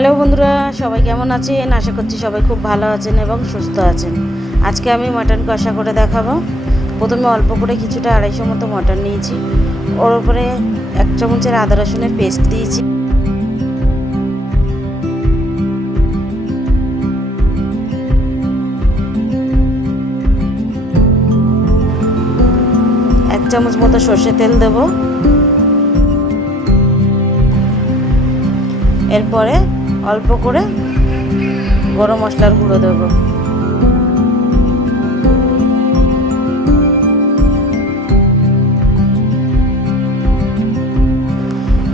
Hello বন্ধুরা, সবাই কেমন আছেন? আশা করছি সবাই খুব ভালো আছেন এবং সুস্থ আছেন। আজকে আমি মাটন কষা করে দেখাবো। প্রথমে অল্প করে কিছুটা 250 মতো মটন নিয়েছি, ওর উপরে 1 চামচের আদা রসুনের পেস্ট দিয়েছি, এক চামচ মতো সর্ষের তেল দেব। এরপরে অল্প করে গরম মশলার গুঁড়ো দেবো।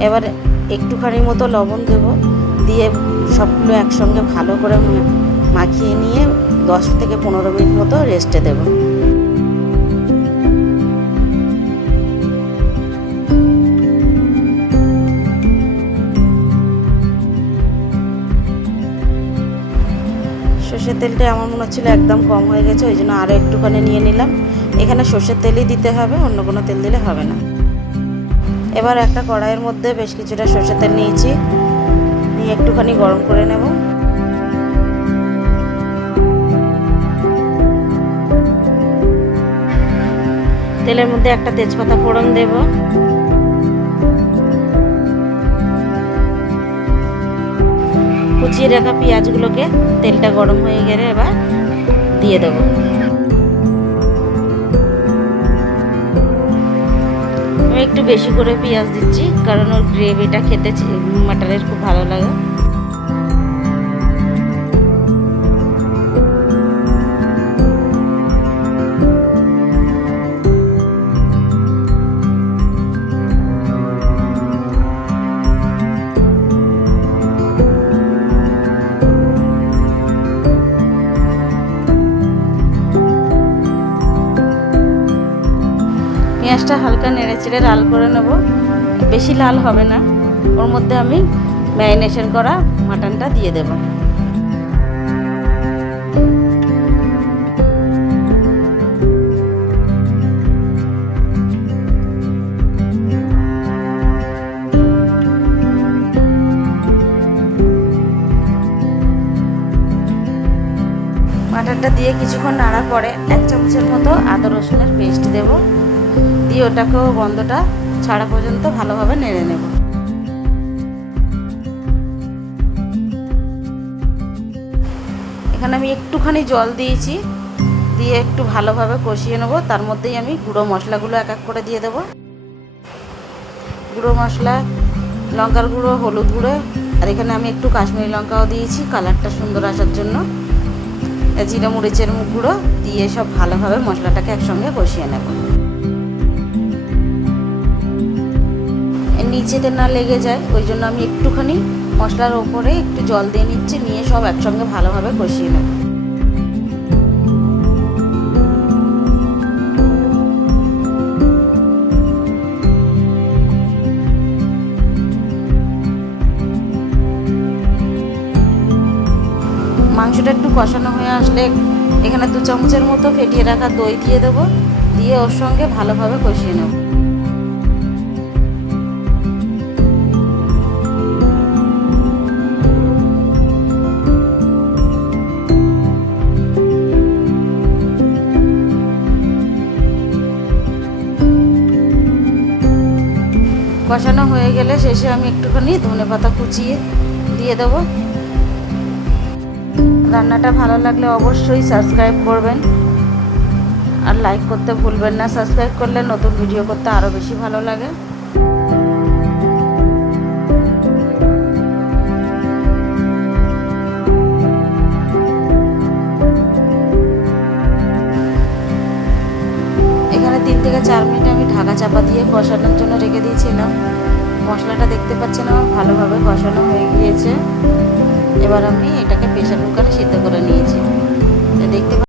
এবার একটুখানি মতো লবণ দেব, দিয়ে সবগুলো একসঙ্গে ভালো করে মাখিয়ে নিয়ে 10 থেকে 15 মিনিট মতো রেস্টে দেব। সর্ষের তেলটা আমার মনে হচ্ছিলো একদম কম হয়ে গেছে, ওই জন্য আরও একটুখানি নিয়ে নিলাম। এখানে সর্ষের তেলই দিতে হবে, অন্য কোনো তেল দিলে হবে না। এবার একটা কড়াইয়ের মধ্যে বেশ কিছুটা সর্ষের তেল নিয়েছি, নিয়ে একটুখানি গরম করে নেব। তেলের মধ্যে একটা তেজপাতা ফোড়ন দেব, কুচিয়ে রাখা পেঁয়াজগুলোকে তেলটা গরম হয়ে গেলে এবার দিয়ে দেব। আমি একটু বেশি করে পেঁয়াজ দিচ্ছি, কারণ ওর গ্রেভিটা খেতে মাটনের খুব ভালো লাগে। পেঁয়াজটা হালকা নেড়ে চেড়ে লাল করে নেব, বেশি লাল হবে না। ওর মধ্যে আমি ম্যারিনেশন করা মাটনটা দিয়ে দেব। মাটনটা দিয়ে কিছুক্ষণ নাড়ার পরে 1 চামচের মতো আদা রসুনের পেস্ট দেব, দিয়ে ওটাকেও গন্ধটা ছাড়া পর্যন্ত ভালোভাবে নেড়ে নেব। এখানে আমি একটুখানি জল দিয়েছি, দিয়ে একটু ভালোভাবে কষিয়ে নেব। তার মধ্যেই আমি গুঁড়ো মশলাগুলো এক এক করে দিয়ে দেব। গুঁড়ো মশলা, লঙ্কার গুঁড়ো, হলুদ গুঁড়ো, আর এখানে আমি একটু কাশ্মীরি লঙ্কাও দিয়েছি কালারটা সুন্দর আসার জন্য, জিরে মরিচের গুঁড়ো দিয়ে সব ভালোভাবে মশলাটাকে একসঙ্গে কষিয়ে নেব। নিচেতে না লেগে যায় ওই জন্য আমি একটুখানি মশলার ওপরে একটু জল দিয়ে নিচ্ছি, নিয়ে সব একসঙ্গে ভালোভাবে কষিয়ে নেব। মাংসটা একটু কষানো হয়ে আসলে এখানে 2 চামচের মতো ফেটিয়ে রাখা দই দিয়ে দেবো, দিয়ে ওর সঙ্গে ভালোভাবে কষিয়ে নেব। কষানো হয়ে গেলে শেষে আমি একটুখানি ধনেপাতা কুচিয়ে দিয়ে দেবো। রান্নাটা ভালো লাগলে অবশ্যই সাবস্ক্রাইব করবেন আর লাইক করতে ভুলবেন না। সাবস্ক্রাইব করলে নতুন ভিডিও করতে আরও বেশি ভালো লাগে। এখানে 3 থেকে 4 মিনিট আমি ঢাকা চাপা দিয়ে কষানোর জন্য রেখে দিয়েছিলাম। মশলাটা দেখতে পাচ্ছেন আমার ভালোভাবে কষানো হয়ে গিয়েছে। এবার আমি এটাকে প্রেসার কুকারে সিদ্ধ করে নিয়েছি। দেখতে